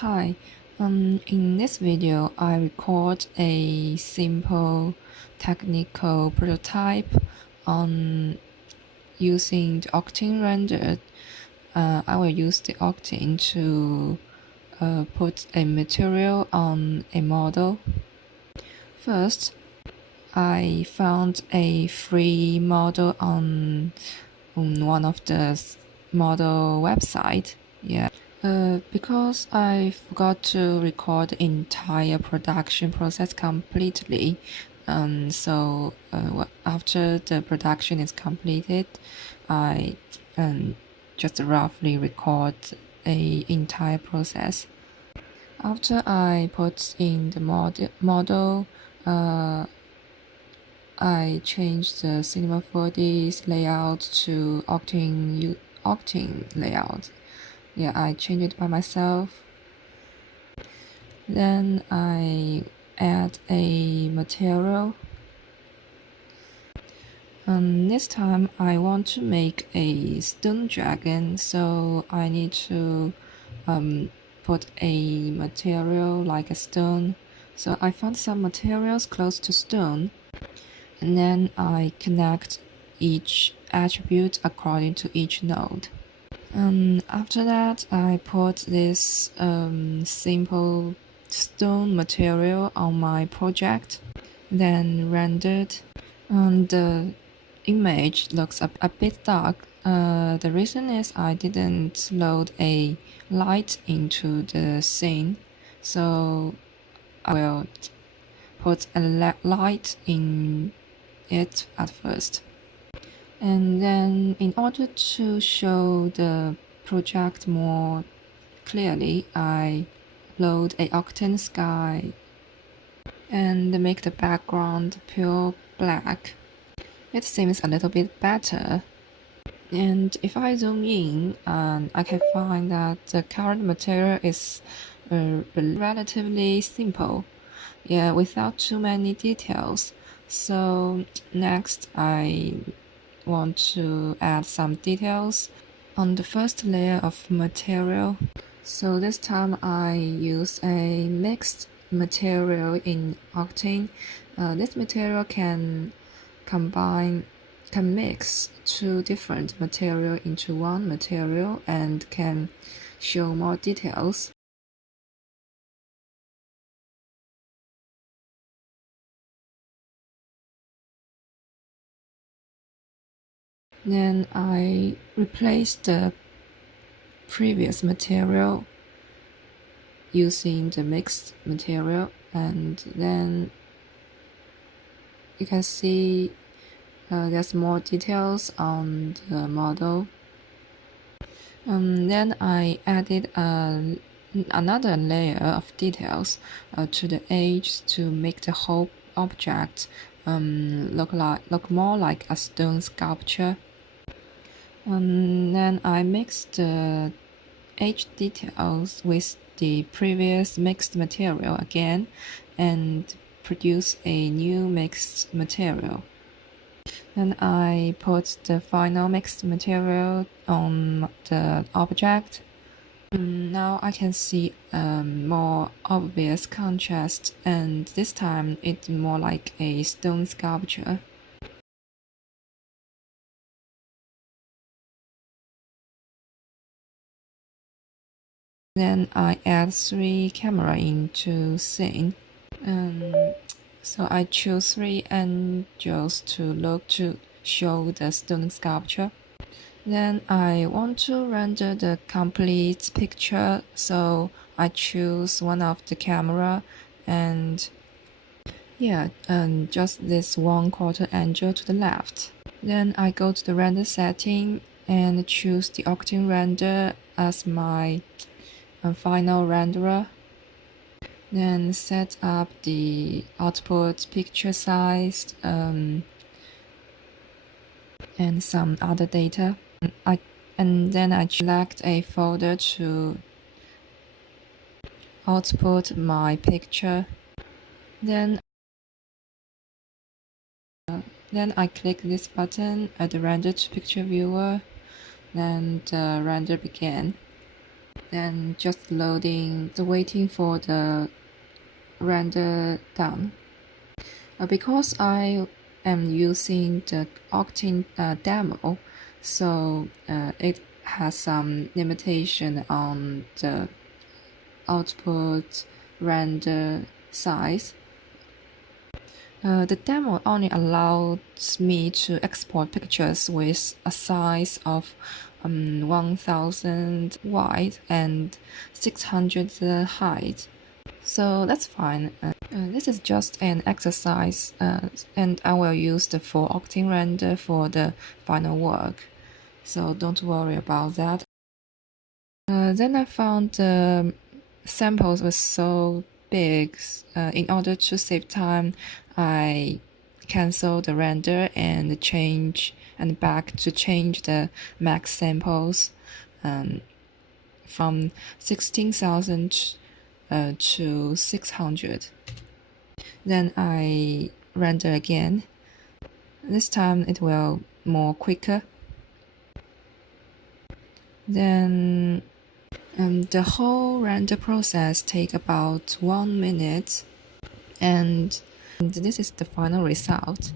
Hi, in this video, I record a simple technical prototype on using the octane render. I will use the octane to put a material on a model. First, I found a free model on one of the model website. Yeah. Because I forgot to record the entire production process completely, after the production is completed, I just roughly record a entire process. After I put in the model, I changed the Cinema 4D's layout to octane layout. Yeah, I changed it by myself. Then I add a material. This time I want to make a stone dragon, so I need to put a material like a stone. So I found some materials close to stone, and then I connect each attribute according to each node. After that, I put this simple stone material on my project, then rendered. The image looks a bit dark. The reason is I didn't load a light into the scene, so I will put a light in it at first. And then in order to show the project more clearly, I load a octane sky and make the background pure black. It seems a little bit better. And if I zoom in, I can find that the current material is relatively simple, yeah, without too many details. So next I want to add some details on the first layer of material. So this time I use a mixed material in octane. This material can mix two different material into one material and can show more details. Then I replace the previous material using the mixed material, and then you can see there's more details on the model. Then I added another layer of details to the edge to make the whole object look more like a stone sculpture. Then I mixed the edge details with the previous mixed material again and produce a new mixed material. Then I put the final mixed material on the object. Now I can see more obvious contrast, and this time it's more like a stone sculpture. Then I add 3 camera into scene. So I choose 3 angles to show the stone sculpture. Then I want to render the complete picture, so I choose one of the camera and just this 1/4 angle to the left. Then I go to the render setting and choose the octane render as my final renderer. Then set up the output picture size and some other data. Then I select a folder to output my picture. Then I click this button at the render to picture viewer, and the render began. Then just loading, waiting for the render done. Because I am using the Octane demo, so it has some limitation on the output render size. The demo only allows me to export pictures with a size of 1000 wide and 600 height. So that's fine. This is just an exercise, and I will use the full Octane render for the final work. So don't worry about that. Then I found the samples were so big. In order to save time, I cancel the render and change and back to change the max samples from 16,000 to 600. Then I render again. This time it will more quicker. Then the whole render process take about 1 minute, and this is the final result.